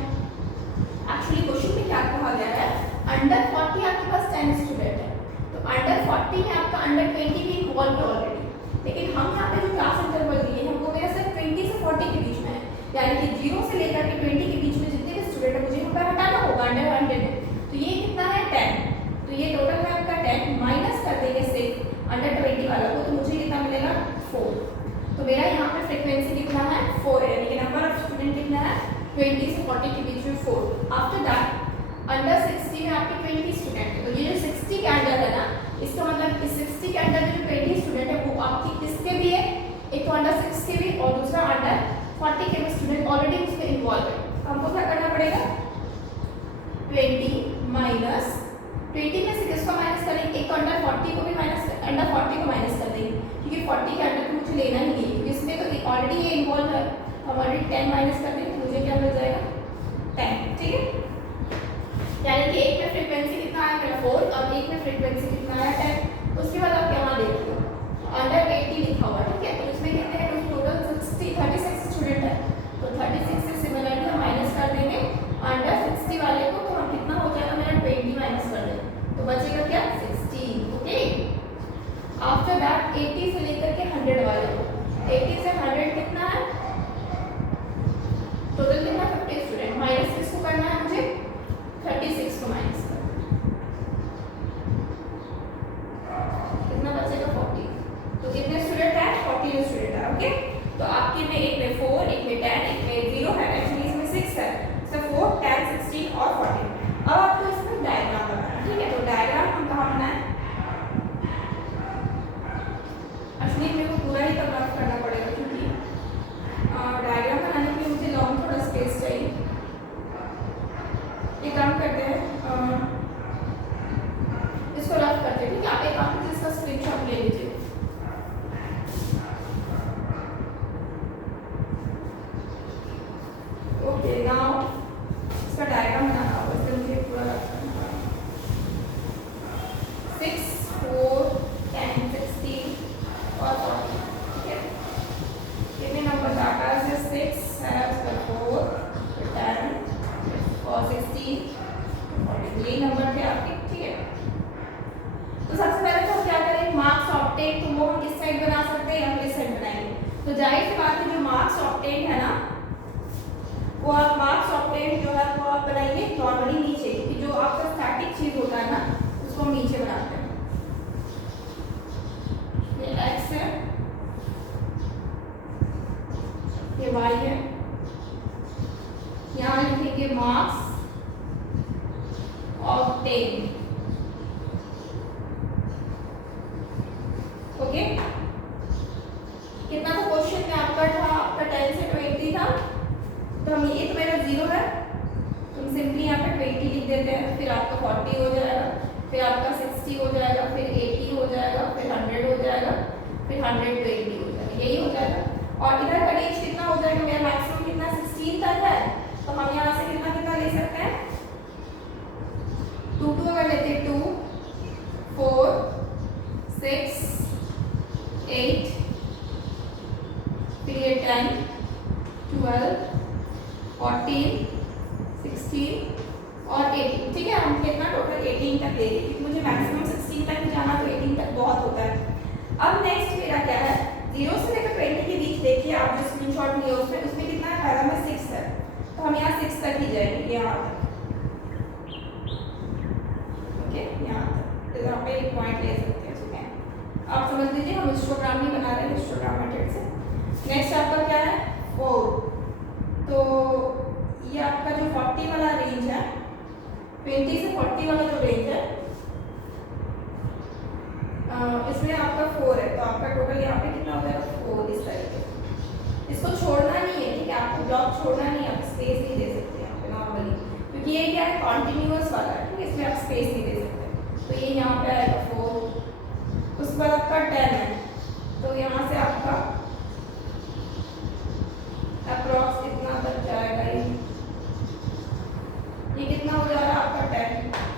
एक्चुअली क्वेश्चन में क्या कहा गया है, अंडर 40 आपके पास 10 स्टूडेंट है, तो अंडर 40 में आपका अंडर 20 भी इन्वॉल्व है ऑलरेडी, लेकिन हम यहाँ पे जो क्लास इंटरवल दिए हैं वो मेरा सिर्फ 20 से 40 के बीच में है, यानी कि 0 से लेकर के 20 के बीच में जितने भी स्टूडेंट है मुझे यहाँ पर हटाना होगा अंडर 100 है, तो ये कितना है 10, तो ये टोटल है आपका 10, माइनस कर देंगे सिर्फ अंडर 20 वाला को, तो मुझे कितना मिलेगा 4, तो मेरा यहाँ पे फ्रीक्वेंसी कितना है 4 है, यानी कि नंबर ऑफ स्टूडेंट कितना है 20 से 40 के बीच में 4। आफ्टर दैट अंडर 60 में आपके 20 स्टूडेंट है, तो ये जो 60 के अंडर है ना, इसका मतलब इस 60 के अंडर में जो 20 स्टूडेंट है वो आपकी किसके भी है, एक तो अंडर 6 के भी और दूसरा अंडर 40 के भी स्टूडेंट ऑलरेडी उसमें इन्वॉल्व है। हमको क्या करना पड़ेगा, 20 माइनस 20 में से किसको माइनस करेंगे, एक तो अंडर 40 को भी माइनस, अंडर 40 को माइनस कर देंगे, क्योंकि 40 के अंडर को मुझे लेना ही नहीं है, क्योंकि इसमें तो ऑलरेडी ये इन्वॉल्व है, हम ऑलरेडी 10 माइनस कर देंगे, मुझे क्या मिल जाएगा 10, ठीक है। यानी कि एक में फ्रीक्वेंसी कितना आया मेरा 4 और एक में फ्रीक्वेंसी कितना आया 10। उसके बाद आप यहाँ देखिए अंडर 80 लिखा हुआ, ठीक है, तो इसमें कितने हैं, टोटल 36 स्टूडेंट है, तो 36 से सिमिलरली हम माइनस कर देंगे अंडर 60 वाले को, तो हम कितना हो जाएगा मेरा 20 माइनस कर देंगे, तो बचेगा क्या 16, ओके। आफ्टर दैट 80 से लेकर के 100 वाले को, 80 से 100 कितना है, टोटल कितना 50 स्टूडेंट, माइनस किसको करना है मुझे 36 को माइनस कर, कितना बचेगा 40, तो कितने स्टूडेंट है 40 स्टूडेंट है, ओके। तो आपके में एक में 4, एक में 10, एक में 0 है, एक्चुअली इसमें 6 है, तो 4 10 16 और 40। अब आपको इसमें डायग्राम बनाना, ठीक है, तो डायग्राम हम कहाँ बनाए, एक्चुअली मेरे को पूरा ही तब रफ करना पड़ेगा, क्योंकि डायग्राम बनाने के लिए मुझे लॉन्ग थोड़ा स्पेस चाहिए। एक काम करते हैं, इसको रफ करते हैं, ठीक है। आप एक काम कीजिए, इसका स्क्रीनशॉट ले लीजिए। ओके, नाउ इसका डायग्राम बनाना होगा, इसलिए मुझे पूरा रफ करना होगा। 6 4 10 16 और 40, ठीक है। कितने नंबर डाटा से 6 है, उसका 4 10 और 16 और यही नंबर थे आपके, ठीक है। तो सबसे पहले तो हम क्या करें, मार्क्स ऑब्टेन, तो वो हम किस साइड बना सकते हैं या फिर इस साइड बनाएंगे, तो जाहिर सी बात है जो मार्क्स ऑब्टेन है ना, वो आप मार्क्स ऑब्टेन जो है वो आप बनाएंगे नॉर्मली नीचे, क्योंकि जो आपका स्टैटिक चीज होता है ना उसको हम नीचे बनाते हैं। ये x है, ये y है, यहाँ लिखेंगे मार्क्स ऑब्टेन, ओके। कितना तो क्वेश्चन में आपका था, आपका 10 से 20 था, तो हम ये तो मेरा 0 है, तो हम सिंपली यहाँ पे 20 लिख देते हैं, फिर आपका 40 हो जाएगा, फिर आपका 60 हो जाएगा, फिर 80 हो जाएगा, फिर 100 हो जाएगा, फिर 120 हो जाएगा, यही हो जाएगा। और इधर का रेंज कितना हो जाएगा, मेरा मैक्सिमम कितना 16 तक है, तो हम यहाँ से कितना कितना ले सकते हैं, 2 अगर लेते हैं 2 4 6 8 फिर ये 10 12 14 16 और 18, ठीक है। हम कितना टोटल 18 तक लेंगे क्योंकि मुझे मैक्सिमम 16 तक ही जाना, तो 18 तक बहुत होता है। अब नेक्स्ट मेरा क्या है, 0 से लेकर 20 के बीच देखिए आप जो स्क्रीनशॉट लिए उसमें कितना है, पहला में 6 है, तो हम यहाँ 6 तक ही जाएंगे, यहाँ तक, ओके, यहाँ तक, तो यहाँ पे एक पॉइंट ले सकते हैं, ठीक है। आप समझ लीजिए हम हिस्टोग्राम नहीं बना रहे हैं, हिस्टोग्राम मेथड से। नेक्स्ट आपका क्या है 4, तो ये आपका जो 40 वाला रेंज है, 20 से 40 वाला जो रेंज है, इसमें आपका 4 है, तो आपका टोटल यहाँ पे कितना हो जाएगा 4, इस तरीके। इसको छोड़ना नहीं है, ठीक है, आपको ब्लॉक छोड़ना नहीं है, आप स्पेस नहीं दे सकते यहाँ पे नॉर्मली, क्योंकि ये क्या है कॉन्टिन्यूअस वाला है, ठीक है, इसमें आप स्पेस नहीं दे सकते। तो ये यहाँ पे आएगा 4, उसके बाद आपका 10 है, तो यहाँ से आपका अप्रॉक्स कितना तक जाएगा, ये कितना हो जा रहा है आपका 10,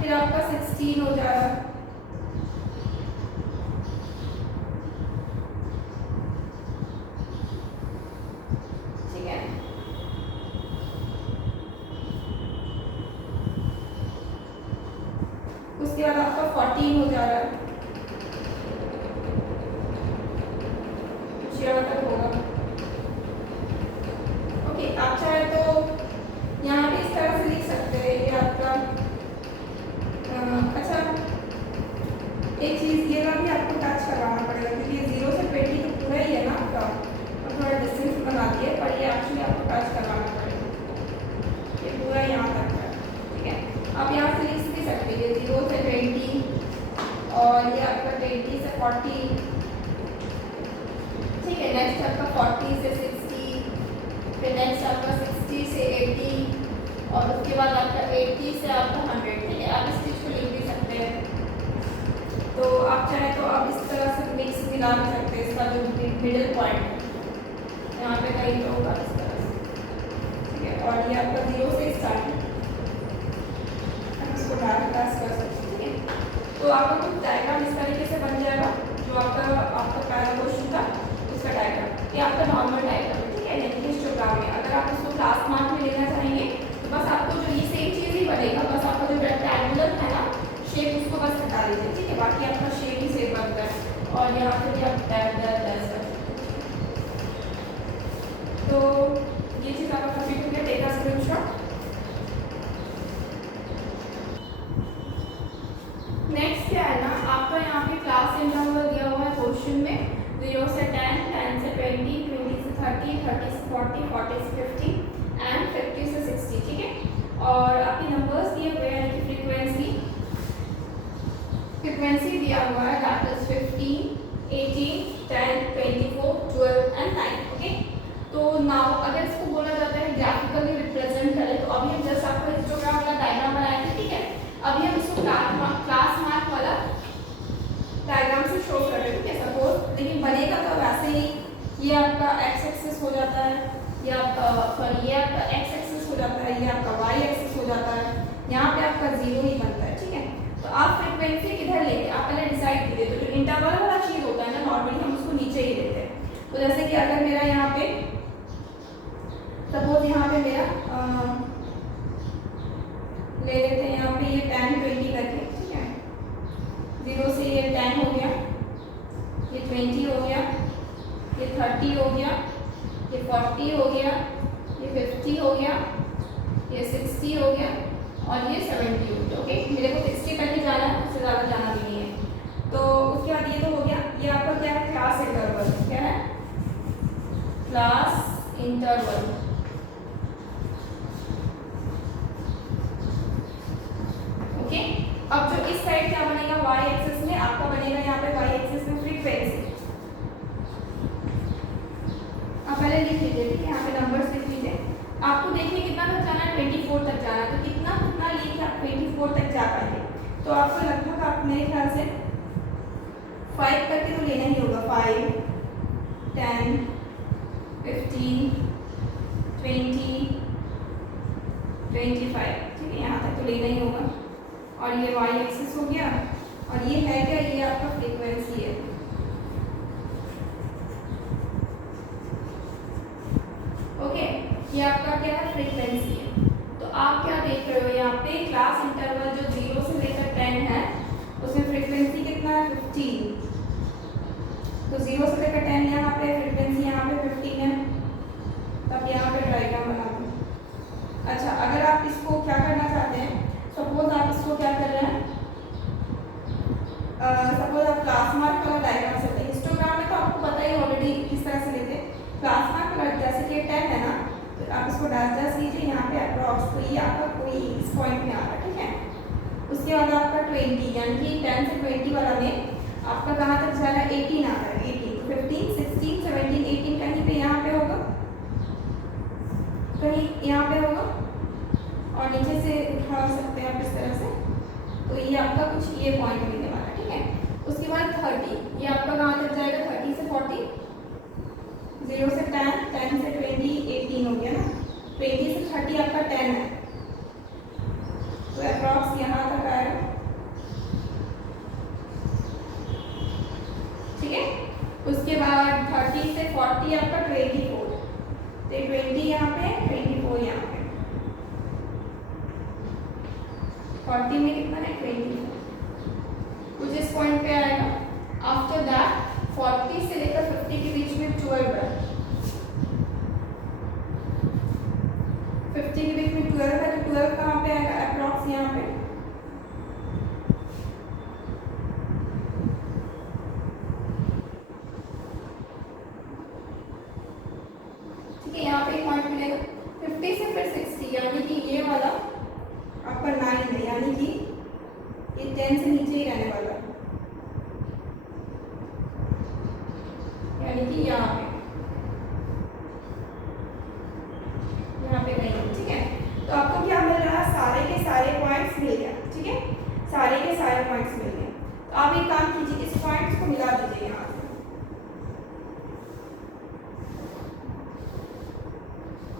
फिर आपका 16 हो जा रहा है, ठीक है। उसके बाद आपका 14 हो जा रहा है, कुछ तक होगा, ओके। आप चाहे तो यहाँ भी इस तरह से लिख सकते हैं, ये आपका अच्छा, एक चीज़ ये भी आपको टच करवाना पड़ेगा क्योंकि ये 0 से 20 तो पूरा ही है ना आपका, और थोड़ा डिस्टेंस बना दिए, पर ये एक्चुअली आपको टच करवाना पड़ेगा, ये पूरा यहाँ तक है, ठीक है। आप यहाँ से लिख भी सकते हैं 0 से 20 और ये आपका 20 से 40, ठीक है। नेक्स्ट आपका 40 से 60, फिर नेक्स्ट आपका 60 से 80 और उसके बाद आपका 80 से आपका 100, ठीक है। आप इस चीज़ को लिख भी सकते हैं, तो आप चाहे तो आप इस तरह से मिक्स मिला भी सकते हैं, इसका जो मिडिल पॉइंट है यहाँ पे कहीं तो होगा इस तरह से, ठीक है। और ये आपका 0 से स्टार्ट है, हम इसको डायरेक्ट क्लास कर सकते हैं, ठीक है। तो आपका कुछ डायग्राम इस तरीके से बन जाएगा, जो आपका पहला क्वेश्चन था उसका डायग्राम, ये आपका नॉर्मल डायग्राम है, ठीक है, यानी हिस्टोग्राम में। अगर आप इसको क्लास मार्क में लेना चाहेंगे तो बस आपको जो ये सेम चीज़ ही बनेगा, बस आपका जो रेक्टेंगुलर है ना शेप उसको बस हटा दीजिए, ठीक है, बाकी आपका शेप ही सेम बनता है। और यहाँ पे भी आप तो ये चीज़ आपका कंप्लीट हो गया, टेक अ स्क्रीनशॉट। नेक्स्ट क्या है ना, आपका यहाँ पे क्लास इंटरवल दिया हुआ है क्वेश्चन में, 0 से 10, 10 से 20, 20 से 30, 30 से 40, 40 से 50 एंड 50 से 60, ठीक है। और आपके नंबर्स दिए हुए हैं कि फ्रीक्वेंसी दिया हुआ है, दैट इज 15, 18, 10, 24, 12 एंड 9, ओके। तो नाउ अगर इसको बोला जाता है ग्राफिकली रिप्रेजेंट करें, तो अभी हम जस्ट आपको हिस्टोग्राम वाला डायग्राम बनाए थे, ठीक है। अभी हम इसको क्लास मार्क वाला डायग्राम से शो कर रहे हैं, ठीक है, सपोज। लेकिन बनेगा तो वैसे ही, ये आपका एक्स एक्सिस हो जाता है, ये आपका सॉरी ये आपका एक्स एक्सिस हो जाता है, ये आपका वाई एक्सिस हो जाता है, यहाँ पे आपका 0 ही बनता है, ठीक है। तो आप फ्रीक्वेंसी किधर लेंगे, आप पहले डिसाइड कीजिए। तो जो इंटरवल वाला चीज़ होता है ना, नॉर्मली हम उसको नीचे ही लेते हैं। तो जैसे कि अगर मेरा यहाँ पे सपोज यहाँ पे मेरा ले लेते हैं यहाँ पे ये 10, 20 करके, ठीक है। 0 से ये 10 हो गया, ये 20 हो गया, ये 30 हो गया, ये 40 हो गया, ये 50 हो गया, ये 60 हो गया और ये 70 हो गया, ओके। मेरे को 60 तक ही जाना है, उससे ज़्यादा जाना भी नहीं है। तो उसके बाद ये तो हो गया, ये आपका क्या है, क्लास इंटरवल, क्या है, क्लास इंटरवल, ओके। अब जो इस साइड क्या बनेगा, वाई एक्सिस में आपका बनेगा यहाँ पे वाई एक्सिस में फ्रीक्वेंसी। आप पहले लिख लीजिए, ठीक है, यहाँ पे नंबर्स लिख लीजिए। आपको देखिए कितना तक जाना है, 24 तक जाना है, तो कितना कितना लेके आप 24 तक जा पाएंगे। तो आपको लगभग आप मेरे ख्याल से 5 करके तो लेना ही होगा, 5, 10, 15, 20, 25, ठीक है, यहाँ तक तो लेना ही होगा। और ये वाई एक्सिस हो गया, और ये है क्या, ये आपका फ्रीक्वेंसी है। ओके, ये आपका क्या है, फ्रीक्वेंसी है। तो आप क्या देख रहे हो यहाँ पे, क्लास इंटरवल जो 0 से लेकर 10 है उसमें फ्रीक्वेंसी कितना है, 15। तो 0 से लेकर 10 यहाँ पे फ्रीक्वेंसी यहाँ पे 15 है। तब यहाँ पे डायग्राम बना दो। अच्छा, अगर आप इसको क्या करना चाहते हैं, सपोज आप इसको क्या कर रहे हैं, सपोज आप क्लास मार्क वाला डायग्राम से लेते हैं। हिस्टोग्राम में तो आपको पता ही ऑलरेडी किस तरह से लेते हैं। क्लास मार्क वाला जैसे कि 10 है ना, तो आप इसको डैश लीजिए यहाँ पे अप्रॉक्स, तो ये आपका कोई इस पॉइंट में आ रहा है, ठीक है। उसके बाद आपका 20, यानी कि 10 से 20 वाला में आपका कहाँ तक जा रहा है, 18 आ रहा है। 18, 15, 16, 17, 18 कहीं पे यहाँ पे होगा, कहीं यहाँ पे होगा, और नीचे से उठा सकते हैं आप इस तरह से। तो ये आपका कुछ ये पॉइंट मिलने वाला है, ठीक है। उसके बाद 30, ये आपका कहाँ तक जाएगा, 30 से 40, 0 से 10, 10 से 20, 18 हो गया ना। 20 से 30 आपका 10 है, तो अप्रॉक्स यहाँ तक आएगा, ठीक है। उसके बाद 30 से 40 आपका 24, तो 20 यहाँ पे, 24 यहाँ पे, 40 में कितना है, 24, कुछ इस पॉइंट पे आएगा। आफ्टर दैट 40 से लेकर 50 के बीच में 12 है, 50 के बीच में 12 है, तो 12 कहाँ पे आएगा, अप्रॉक्स यहाँ पे, ठीक है। यहाँ पे एक पॉइंट मिलेगा 50 से फिर 60, यानी कि ये वाला आपका 9 है, यानी कि ये 10 से नीचे ही रहने वाला है, यानी कि यहाँ पे कहीं, ठीक है। तो आपको क्या मिल रहा है, सारे के सारे पॉइंट्स मिल गए, ठीक है, सारे के सारे पॉइंट्स मिल गए। तो आप एक काम कीजिए, इस पॉइंट्स को मिला दीजिए यहाँ से,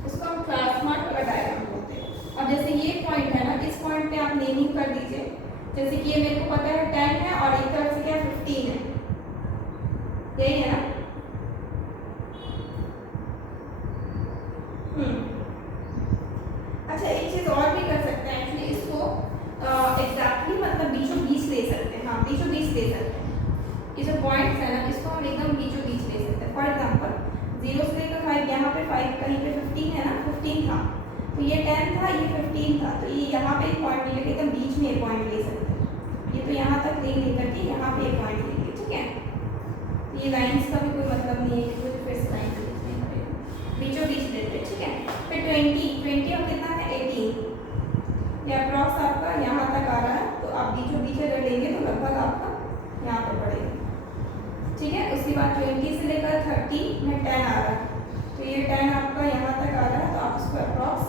इसको हम क्लास मार्क वाला डायग्राम बोलते हैं। अब जैसे ये पॉइंट है ना, इस पॉइंट पे आप नेमिंग कर दीजिए, जैसे कि ये मेरे को पता है 10 है और एक तरफ से क्या 15 है, यही है ना। अच्छा, एक चीज और भी कर सकते हैं, एक्चुअली इसको एग्जैक्टली मतलब बीचों बीच ले सकते हैं, हाँ बीचों बीच ले सकते हैं। ये जो पॉइंट्स है ना, इसको हम एकदम बीचों बीच ले सकते हैं। फॉर एग्जांपल 0 से लेकर 5, यहाँ पे 5 कहीं पे 15 है ना, 15 था, तो ये 10 था, ये 15 था, तो ये यहाँ पे एक पॉइंट ले लेके एकदम बीच में एक पॉइंट ले सकते हैं। ये तो यहाँ तक नहीं लेकर के यहाँ पे एक पॉइंट ले लिया, ठीक है। तो ये लाइन्स का भी कोई मतलब नहीं है कि मुझे फिर से लाइन लिखनी पड़ेगी, बीचों बीच लेते हैं, ठीक है। फिर 20 और कितना है, 18, ये अप्रॉक्स आपका यहाँ तक आ रहा है, तो आप बीचों बीच अगर लेंगे तो लगभग आपका यहाँ पे पड़ेगा, ठीक है। उसके बाद 20 से लेकर 30 में 10 आ रहा है, तो ये 10 आपका यहाँ तक आ रहा है, तो आप उसको अप्रॉक्स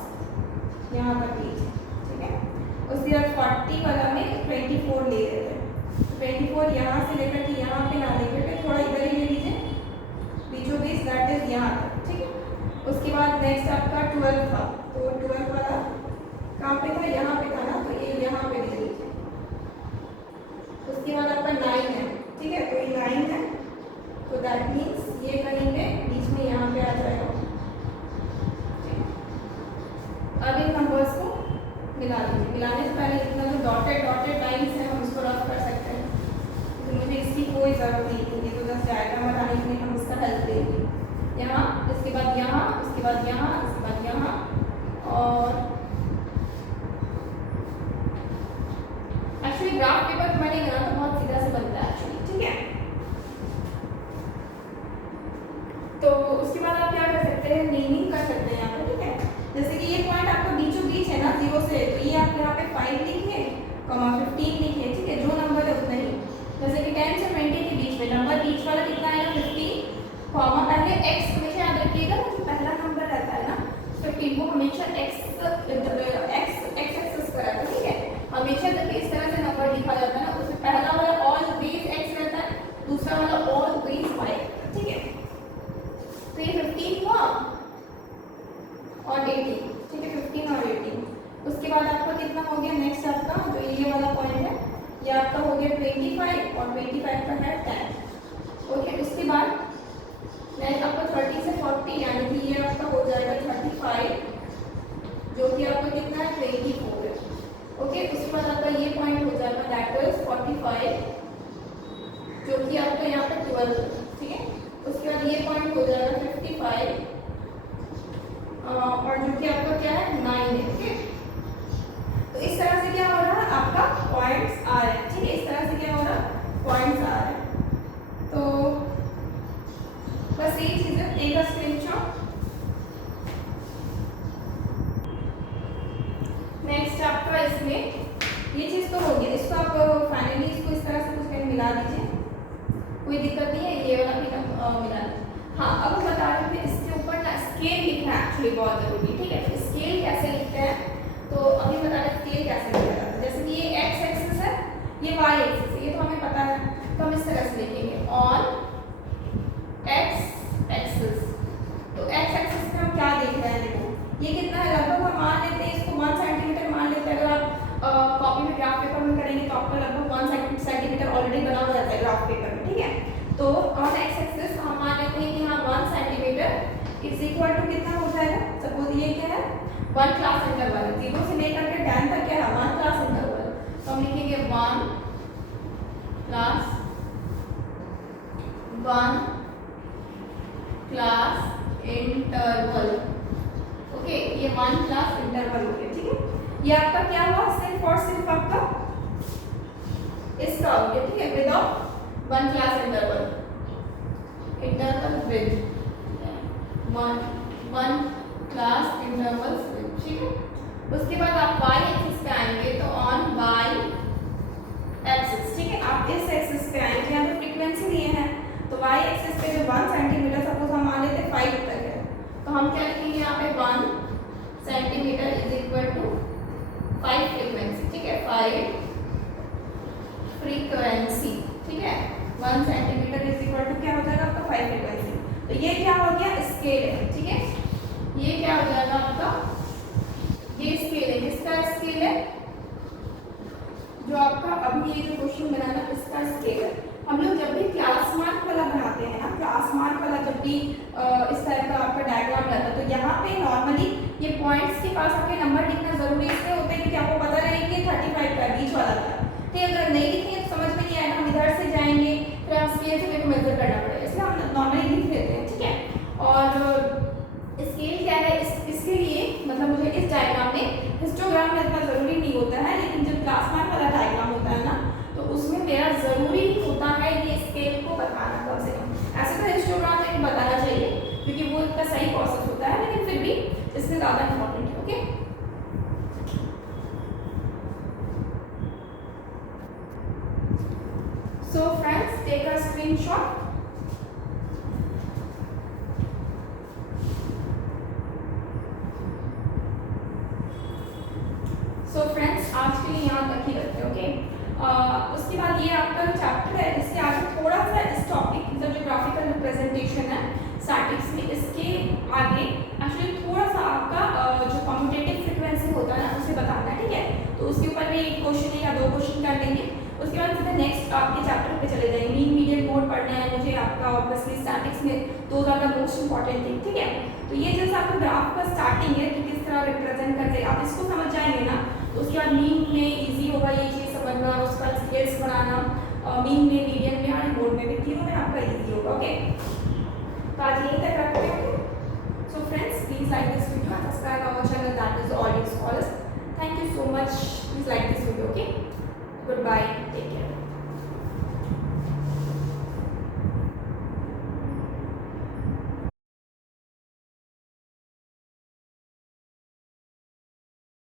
यहाँ तक लीजिए, ठीक है। उसके बाद 40 वाला में 24 ले लेते हैं, तो 24 यहाँ से लेकर के यहाँ पे ना लेकर के थोड़ा इधर ही ले लीजिए, बीचों बीच, दैट इज यहाँ तक, ठीक है। उसके बाद नेक्स्ट आपका 12 था, तो 12 वाला कहाँ पे था, यहाँ पे था ना, तो ये यहाँ पे ले लीजिए। उसके बाद आपका 9 है, ठीक है, तो ये 9 है, तो दैट मीन्स ये कहीं पे बीच में यहाँ पे आ जाएगा, ठीक है। अब इन नंबर्स को मिला दीजिए। मिलाने से पहले इतना जो डॉटेड लाइन्स है हम उसको रफ कर सकते हैं, तो मुझे इसकी कोई ज़रूरत नहीं थी, ये तो बस डायग्राम बनाने के लिए हम उसका हेल्प लेंगे। यहाँ, इसके बाद यहाँ, उसके बाद यहाँ, इसके बाद यहाँ, और एक्चुअली ग्राफ पेपर बनेगा ना तो बहुत सीधा से बनता है एक्चुअली, ठीक है। तो उसके बाद आप क्या कर सकते हैं, नेमिंग कर सकते हैं यहाँ पे, ठीक है। जैसे कि ये पॉइंट आपका बीचों बीच है ना 0 से, तो ये आप यहाँ पे 5 लिखिए, 15 लिखिए, ठीक है, जो नंबर है उतना ही। जैसे कि 10 से 20 के बीच में नंबर बीच वाला कितना आएगा, 50, पहले x हमेशा याद रखिएगा, जो पहला नंबर रहता है ना 15 को हमेशा x एक्सेस पर रहता है, ठीक है। हमेशा जब इस तरह से नंबर लिखा जाता है ना, उसमें पहला वाला ऑलवेज x रहता है, दूसरा वाला ऑलवेज y, ठीक है। तो ये 15 हुआ, 18, ठीक है 15 और 18। उसके बाद आपका कितना हो गया, नेक्स्ट आपका जो ये वाला पॉइंट है ये आपका हो गया 25 और 25 का है 10। ओके, उसके बाद नेक्स्ट आपका 30 से 40 यानी कि ये आपका हो जाएगा 35, जो कि आपका कितना है 24 है। ओके, उसके बाद आपका ये पॉइंट हो जाएगा दैट इज 45, जो कि आपका यहाँ पे 12 है, ठीक है। उसके बाद ये पॉइंट हो जाएगा 55 और जो कि आपका क्या है 9 है, ठीक है। तो इस तरह से क्या हो रहा है, आपका पॉइंट्स आ रहे हैं, ठीक है। इस तरह से क्या हो रहा है, पॉइंट्स आ रहे हैं। तो बस यही चीज़ है, टेक अ स्क्रीनशॉट। नेक्स्ट आपका इसमें ये चीज़ तो हो गई, इसको आप फाइनली इसको इस तरह से कुछ कहीं मिला दीजिए, कोई दिक्कत नहीं है, ये वाला भी मिला दीजिए। हाँ, अब हम बता रहे थे इसके ऊपर ना स्केल लिखना एक्चुअली बहुत जरूरी, ठीक है। स्केल कैसे लिखते हैं, तो अभी बता रहे स्केल कैसे लिखा जाता है। जैसे कि ये एक्स एक्सिस है, ये वाई एक्सिस है, ये तो हमें पता है, तो हम इस तरह से लिखेंगे ऑन एक्स एक्सिस। तो एक्स एक्सिस पे हम क्या देख रहे हैं, देखो ये कितना है, लगभग हम मान लेते हैं इसको 1 सेंटीमीटर मान लेते हैं। अगर आप कॉपी में ग्राफ पेपर में करेंगे तो आपका लगभग 1 सेंटीमीटर ऑलरेडी बना हुआ रहता है ग्राफ पेपर में, ठीक है। तो ऑन एक्स एक्सिस हम मान लेते हैं कि हाँ 1 सेंटीमीटर इज इक्वल टू कितना हो जाएगा, सपोज ये क्या है 1 क्लास इंटरवल, 0 से लेकर के 10 तक क्या है 1 क्लास इंटरवल। तो हम लिखेंगे 1 क्लास इंटरवल। ओके, ये 1 क्लास इंटरवल हो गया, ठीक है। ये आपका क्या हुआ, सिर्फ और सिर्फ आपका इसका हो गया, ठीक है, without 1 class interval with 1 class interval, ठीक है। उसके बाद आप y एक्सिस पे आएंगे तो ऑन y एक्सिस, ठीक है। आप इस एक्सिस पे आएंगे, यहाँ पे फ्रीक्वेंसी दिए हैं, तो y एक्सिस पे जो 1 सेंटीमीटर सपोज हम मान लेते 5 तक है, तो हम क्या लिखेंगे यहाँ पे 1 centimetre is equal to 5 frequency, ठीक है, 5 फ्रीक्वेंसी, ठीक है। 1 सेंटीमीटर इज इक्वल टू क्या हो जाएगा आपका 5 फ्रीक्वेंसी। तो ये क्या हो गया, स्केल है, ठीक है। ये क्या हो जाएगा आपका, ये स्केल है, किसका स्केल है, जो आपका अभी ये जो क्वेश्चन बना ना इसका स्केल है। हम लोग जब भी क्लास मार्क वाला बनाते हैं ना, क्लास मार्क वाला जब भी इस तरह का आपका डायग्राम रहता है, तो यहाँ पे नॉर्मली ये पॉइंट्स के पास आपके नंबर लिखना जरूरी इसलिए होता है क्योंकि आपको पता रहे कि 35 का बीच वाला था, ठीक है। अगर नहीं लिखेंगे तो समझ में नहीं आएगा, हम इधर से जाएंगे फिर हम स्केल से मेरे को मेजर करना पड़ेगा, इसलिए हम नॉर्मली लिख देते हैं, ठीक है। और स्केल क्या है, इसके लिए मतलब मुझे इस डायग्राम में हिस्टोग्राम में इतना जरूरी नहीं होता है, लेकिन जब क्लास मार्क वाला डायग्राम होता है ना तो उसमें मेरा जरूरी होता है ये स्केल को बताना कम से कम। ऐसे तो हिस्टोग्राम में बताना चाहिए क्योंकि वो इतना सही प्रोसेस होता है, लेकिन फिर भी इससे ज़्यादा इम्पोर्टेंट है, okay. So friends, take a screenshot. So friends, आज के लिए यहाँ तक ही रखते हैं, ओके। उसके बाद ये आपका चैप्टर है, इसके आगे थोड़ा सा इस टॉपिक मतलब जो ग्राफिकल रिप्रेजेंटेशन है स्टैटिक्स में, इसके आगे एक्चुअली थोड़ा सा आपका जो कम्यूटेटिव फ्रीक्वेंसी होता है ना उसे बताना है, ठीक है। तो उसके ऊपर भी एक क्वेश्चन या 2 क्वेश्चन कर लेंगे, उसके बाद सीधा नेक्स्ट आपके चैप्टर पे चले जाएंगे। मीन मीडियन मोड पढ़ना है मुझे आपका ऑब्वियसली स्टैटिक्स में, those are the most important thing, ठीक है। तो ये जैसा आपका ग्राफ का स्टार्टिंग है कि किस तरह रिप्रेजेंट करते हैं, आप इसको समझ जाएंगे ना तो उसके बाद मीन में इजी होगा ये चीज़ समझना, उसका स्केल्स बनाना, मीन में, मीडियन में और मोड में भी, तीनों में आपका इजी होगा, ओके। तो आज यहीं तक रखते हैं। So friends, please like this video and subscribe our channel, that is audio scholars. Thank you so much, please like this video, okay. Good bye, take care.